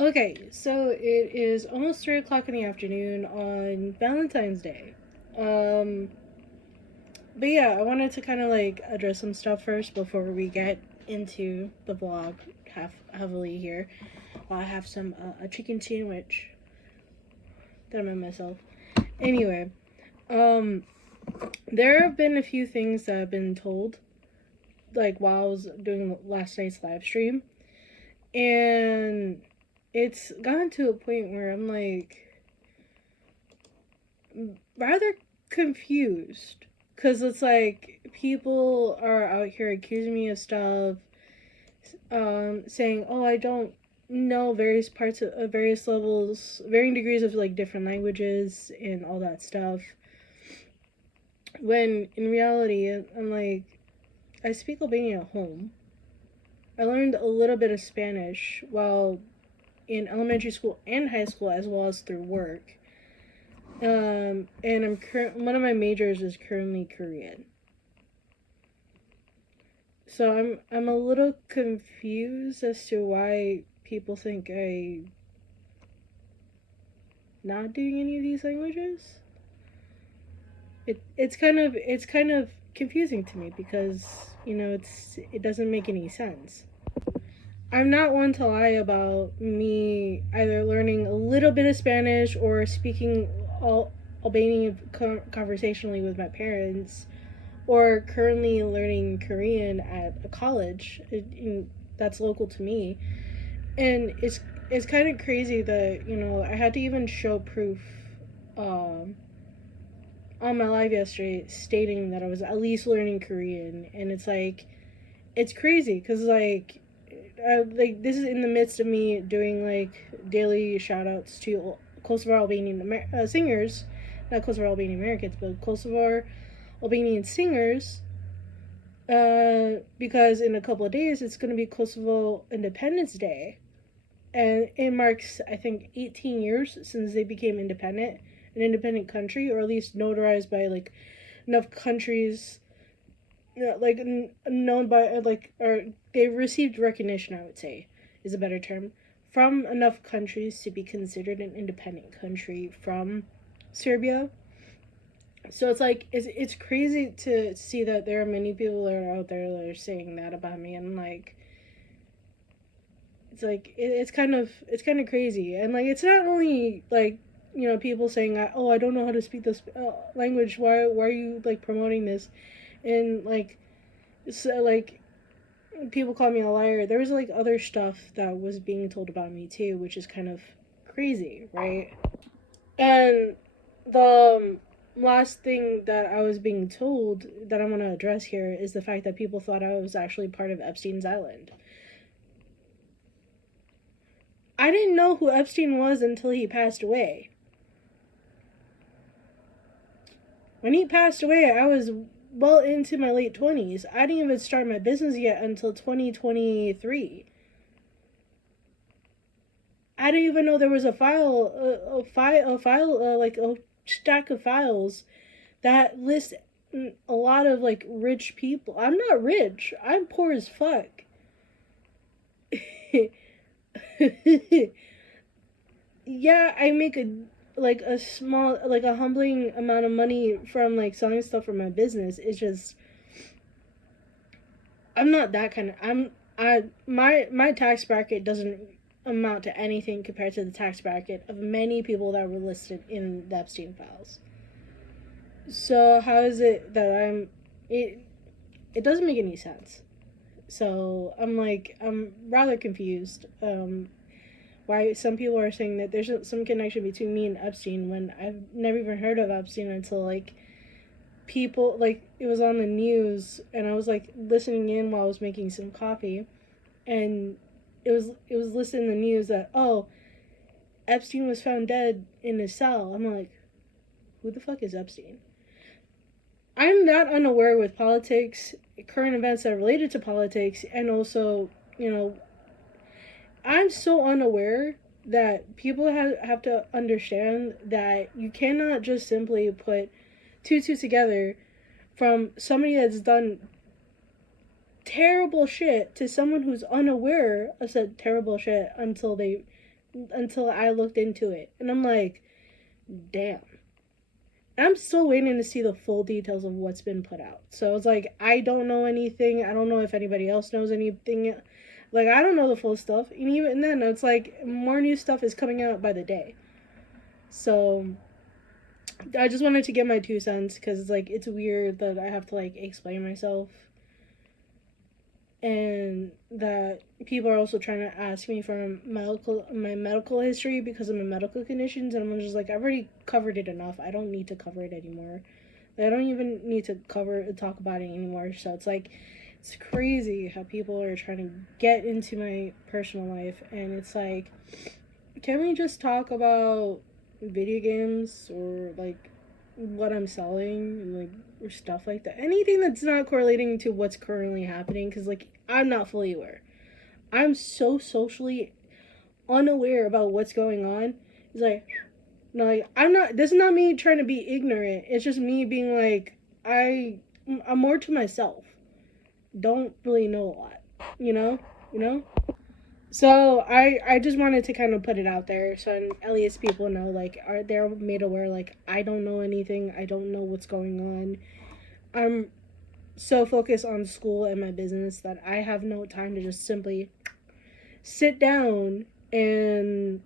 Okay, so it is almost 3 o'clock in the afternoon on Valentine's Day. Um, but yeah, I wanted to kind of like address some stuff first before we get into the vlog heavily here. While I have some a chicken sandwich that I made myself. Anyway, um, there have been a few things that I've been told like while I was doing last night's live stream, and it's gotten to a point where I'm like rather confused because it's like people are out here accusing me of stuff, saying, "Oh, I don't know various parts of various levels, varying degrees of like different languages and all that stuff." When in reality, I'm like, I speak Albanian at home. I learned a little bit of Spanish while in elementary school and high school, as well as through work. And one of my majors is currently Korean. So I'm a little confused as to why people think I not doing any of these languages. It's kind of confusing to me because it doesn't make any sense. I'm not one to lie about me either learning a little bit of Spanish or speaking Albanian conversationally with my parents, or currently learning Korean at a college that's local to me. And it's kind of crazy that I had to even show proof um, on my live yesterday stating that I was at least learning Korean, and it's like it's crazy because like this is in the midst of me doing like daily shout outs to Kosovar Albanian singers, not Kosovar Albanian Americans, but Kosovar Albanian singers, because in a couple of days it's going to be Kosovo Independence Day, and it marks I think 18 years since they became independent, an independent country, or at least notarized by like enough countries, like known by like or they received recognition. I would say is a better term from enough countries to be considered an independent country from Serbia. So it's like it's crazy to see that there are many people that are out there that are saying that about me, and like it's kind of crazy, and like it's not only like people saying oh I don't know how to speak this language, why are you like promoting this, and like so like people call me a liar. There was like other stuff that was being told about me too, which is kind of crazy, right? And the last thing that I was being told that I want to address here is the fact that people thought I was actually part of Epstein's Island. I didn't know who Epstein was until he passed away. When he passed away, I was well into my late 20s. I didn't even start my business yet until 2023. I didn't even know there was a file, like a stack of files that list a lot of like rich people. I'm not rich. I'm poor as fuck. Yeah, I make a small, like a humbling amount of money from like selling stuff for my business. It's just I'm not that kind of I my tax bracket doesn't amount to anything compared to the tax bracket of many people that were listed in the Epstein files. So how is it that it doesn't make any sense. So I'm rather confused. Why some people are saying that there's some connection between me and Epstein when I've never even heard of Epstein until like people like it was on the news, and I was like listening in while I was making some coffee, and it was listed in the news that Epstein was found dead in his cell. I'm like, who the fuck is Epstein? I'm not unaware with politics, current events that are related to politics, and also, you know, I'm so unaware that people have to understand that you cannot just simply put two together from somebody that's done terrible shit to someone who's unaware of said terrible shit until they until I looked into it. And I'm like, damn. I'm still waiting to see the full details of what's been put out. So it's like, I don't know anything. I don't know if anybody else knows anything. Like, I don't know the full stuff. And even then, it's like more new stuff is coming out by the day. So I just wanted to get my 2 cents because it's like, it's weird that I have to like explain myself. And that people are also trying to ask me for my medical history because of my medical conditions, and I'm just like, I've already covered it enough. I don't need to cover it anymore. I don't even need to talk about it anymore. So it's like, it's crazy how people are trying to get into my personal life, and it's like, can we just talk about video games or like what I'm selling and like or stuff like that? Anything that's not correlating to what's currently happening, because like I'm not fully aware. I'm so socially unaware about what's going on. It's like, no, like, I'm not. This is not me trying to be ignorant. It's just me being like, I'm more to myself. Don't really know a lot, you know, you know. So I just wanted to kind of put it out there so at least people know, like, are they're made aware, like, I don't know anything. I don't know what's going on. I'm so focused on school and my business that I have no time to just simply sit down and,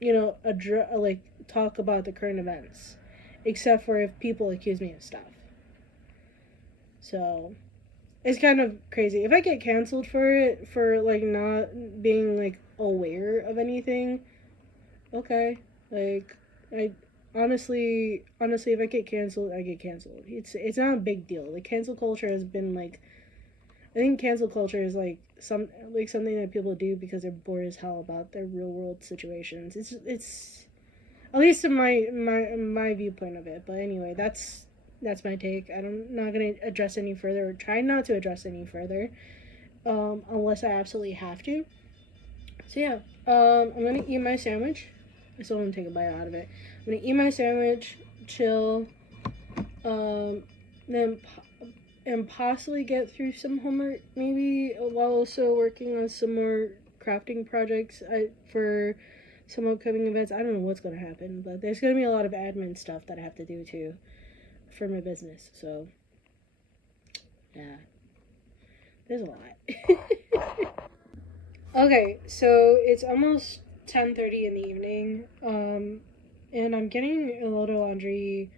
like, talk about the current events, except for if people accuse me of stuff. So it's kind of crazy. If I get canceled for it, for like not being like aware of anything, okay. Like, I honestly, if I get canceled, I get canceled. It's not a big deal. The cancel culture has been like, I think cancel culture is like something that people do because they're bored as hell about their real world situations. It's at least in my viewpoint of it. But anyway, that's my take. I'm not gonna address any further, or try not to address any further, unless I absolutely have to. So yeah, I'm gonna eat my sandwich. I still want to take a bite out of it. I'm gonna eat my sandwich, chill, um, then and possibly get through some homework maybe while also working on some more crafting projects for some upcoming events. I don't know what's gonna happen, but there's gonna be a lot of admin stuff that I have to do too for my business. So yeah, there's a lot. Okay, so it's almost 10:30 in the evening, and I'm getting a load of laundry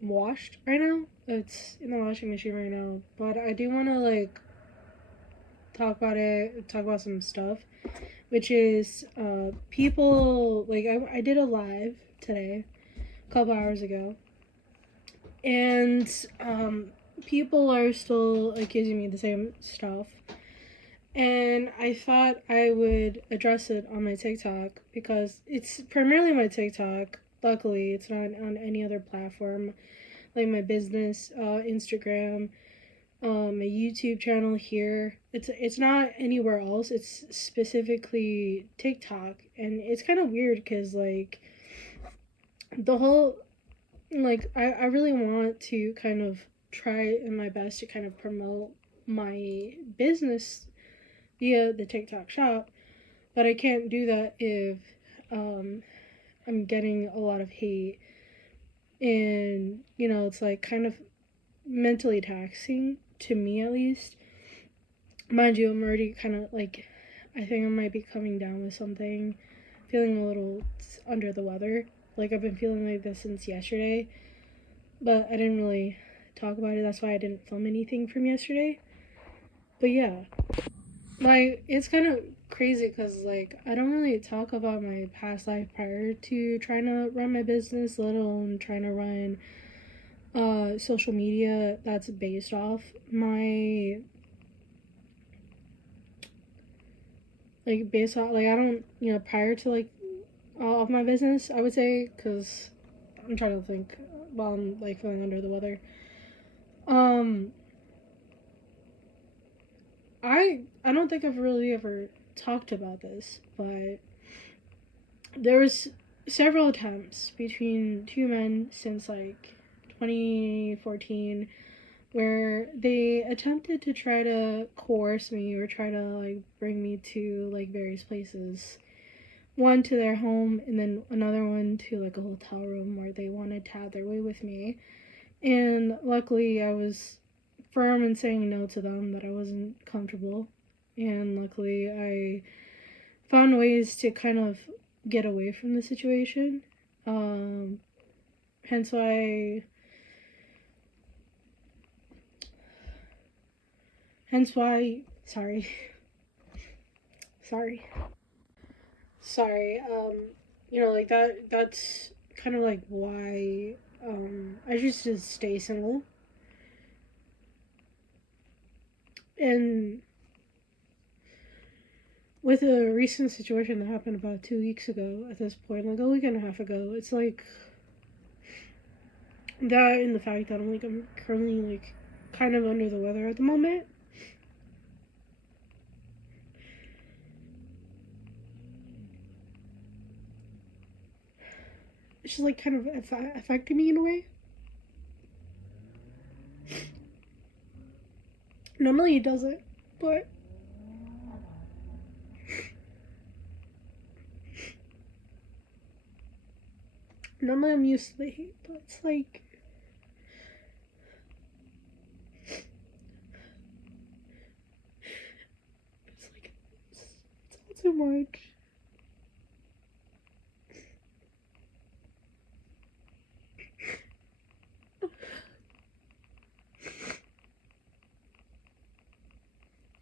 washed right now. It's in the washing machine right now, but I do want to like talk about some stuff, which is people like I did a live today, a couple hours ago, and people are still accusing me of the same stuff. And I thought I would address it on my TikTok because it's primarily my TikTok. Luckily, it's not on any other platform like my business, Instagram, my YouTube channel here. It's not anywhere else. It's specifically TikTok, and it's kind of weird because like the whole like I really want to kind of try my best to kind of promote my business via the TikTok shop, but I can't do that if I'm getting a lot of hate, and it's like kind of mentally taxing to me at least. Mind you, I'm already kind of like, I think I might be coming down with something, feeling a little under the weather. Like I've been feeling like this since yesterday, but I didn't really talk about it. That's why I didn't film anything from yesterday. But yeah, like it's kind of crazy because like I don't really talk about my past life prior to trying to run my business, let alone trying to run social media that's based off my based off like I don't prior to like all of my business, I would say, because I'm trying to think while I'm like feeling under the weather. um I don't think I've really ever talked about this, but there was several attempts between two men since like 2014 where they attempted to try to coerce me or try to like bring me to like various places. One to their home and then another one to like a hotel room where they wanted to have their way with me. And luckily I was firm in saying no to them, that I wasn't comfortable. And luckily I found ways to kind of get away from the situation. Hence why sorry. sorry. Sorry. Like that's kind of like why I just to stay single. And with a recent situation that happened about 2 weeks ago at this point, like a week and a half ago, it's like that and the fact that I'm currently like kind of under the weather at the moment. It's just like kind of affecting me in a way. Normally it doesn't, but normally I'm used to the heat, but it's like it's all too much.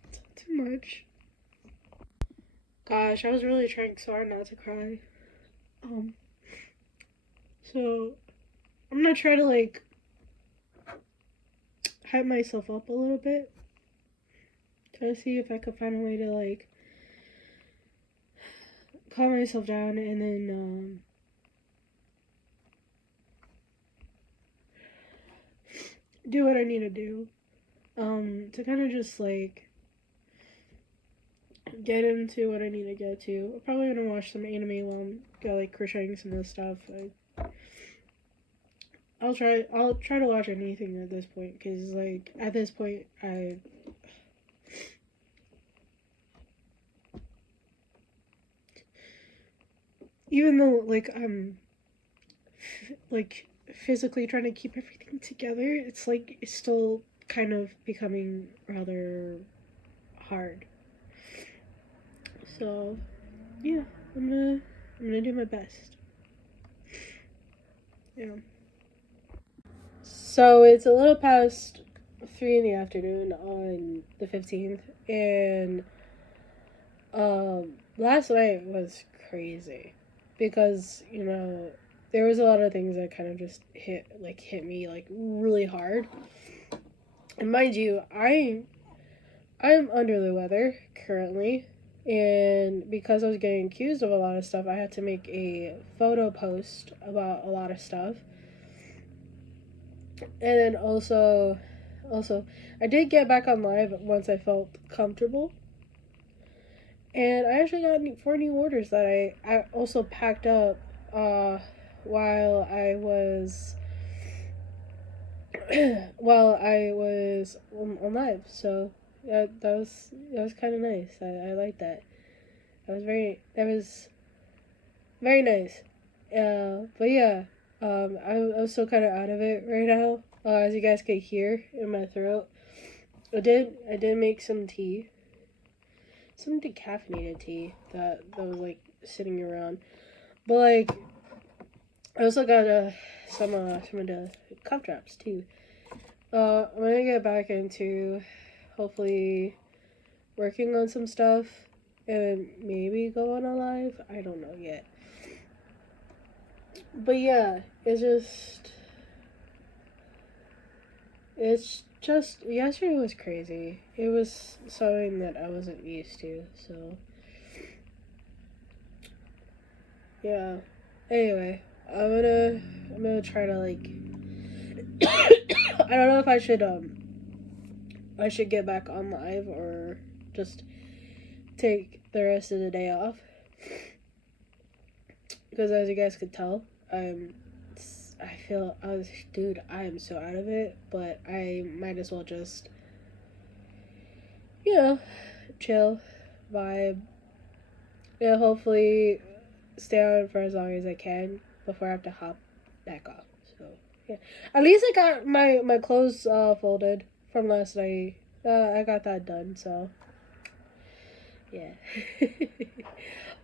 It's all too much. Gosh, I was really trying so hard not to cry. So I'm gonna try to like hype myself up a little bit. Try to see if I could find a way to like calm myself down and then do what I need to do. To kind of just like get into what I need to get to. I'm probably gonna watch some anime while I'm like crocheting some of this stuff. I'll try to watch anything at this point, because like at this point even though like I'm like physically trying to keep everything together, it's like it's still kind of becoming rather hard. So yeah, I'm gonna do my best. Yeah. So it's a little past 3 in the afternoon on the 15th, and last night was crazy because there was a lot of things that kind of just hit me like really hard. And mind you, I'm under the weather currently, and because I was getting accused of a lot of stuff, I had to make a photo post about a lot of stuff. And then also I did get back on live once I felt comfortable. And I actually got 4 new orders that I also packed up while I was on live. So that was kind of nice. I like that. That was very nice. But yeah, I'm still kind of out of it right now. As you guys could hear in my throat, I did make some tea, some decaffeinated tea that was like sitting around. But like, I also got some of the cough drops too. I'm gonna get back into hopefully working on some stuff and maybe go on a live. I don't know yet. But yeah, it's just yesterday was crazy. It was something that I wasn't used to. So yeah. Anyway, I'm gonna try to like I don't know if I should get back on live or just take the rest of the day off. Because as you guys could tell, I'm I feel, dude, I am so out of it, but I might as well just, you know, chill, vibe. Yeah, hopefully stay on for as long as I can before I have to hop back off. So yeah, at least I got my clothes folded from last night. I got that done. So yeah.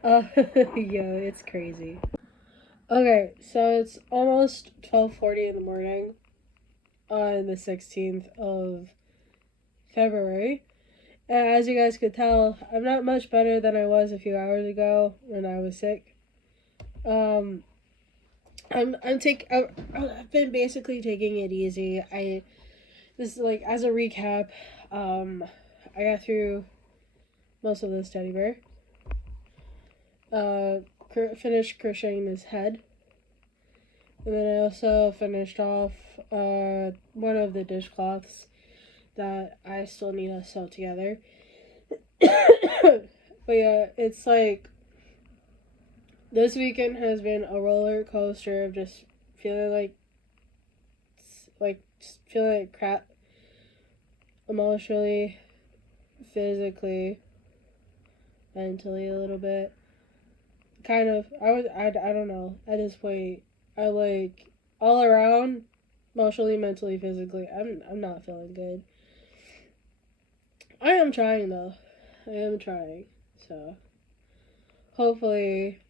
Yo, it's crazy. Okay, so it's almost 12:40 in the morning on the 16th of February. And as you guys could tell, I'm not much better than I was a few hours ago when I was sick. Um, I've been basically taking it easy. This is like as a recap. Um, I got through most of this teddy bear. Finished crocheting his head, and then I also finished off one of the dishcloths that I still need to sew together. But yeah, it's like this weekend has been a roller coaster of just feeling just feeling like crap emotionally, physically, mentally a little bit. Kind of I don't know. At this point, I like all around emotionally, mentally, physically. I'm not feeling good. I am trying though. I am trying. So hopefully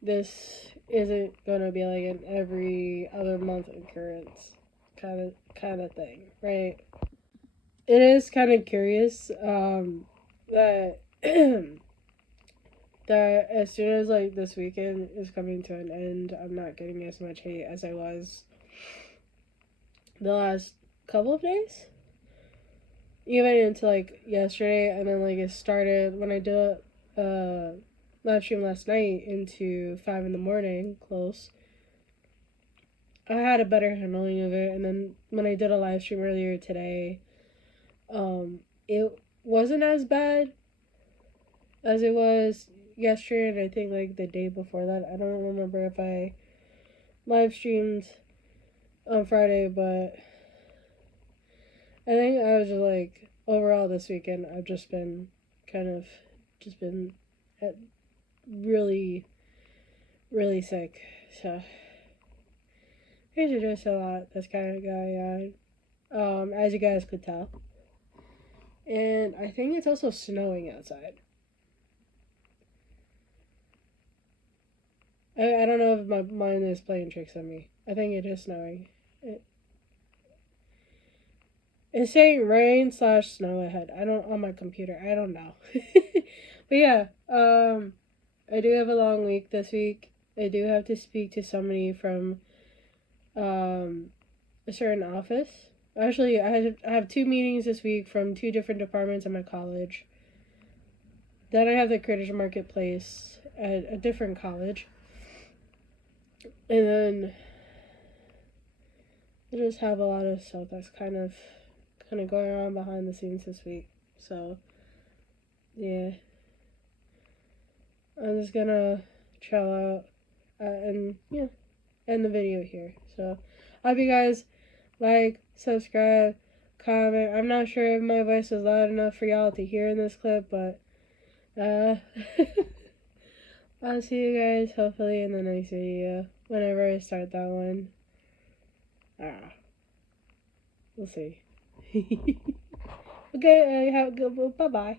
this isn't gonna be like an every other month occurrence kind of thing, right? It is kind of curious that that as soon as like this weekend is coming to an end, I'm not getting as much hate as I was the last couple of days, even into like yesterday, and then like it started when I did a live stream last night into 5 in the morning, close. I had a better handling of it, and then when I did a live stream earlier today, it wasn't as bad as it was yesterday, and I think like the day before that. I don't remember if I live streamed on Friday, but I think I was just like overall this weekend I've just been kind of just been really really sick. So there's just a lot that's kind of going on. As you guys could tell. And I think it's also snowing outside. I don't know if my mind is playing tricks on me. I think it is snowing. It's saying rain slash snow ahead. I don't on my computer. I don't know. But yeah, I do have a long week this week. I do have to speak to somebody from a certain office. Actually, I have two meetings this week from two different departments at my college. Then I have the Creators Marketplace at a different college. And then I just have a lot of stuff that's kind of going on behind the scenes this week. So yeah, I'm just gonna chill out and yeah, end the video here. So I hope you guys like, subscribe, comment. I'm not sure if my voice is loud enough for y'all to hear in this clip, but I'll see you guys hopefully in the next video whenever I start that one. We'll see. Okay, have a good. Bye bye.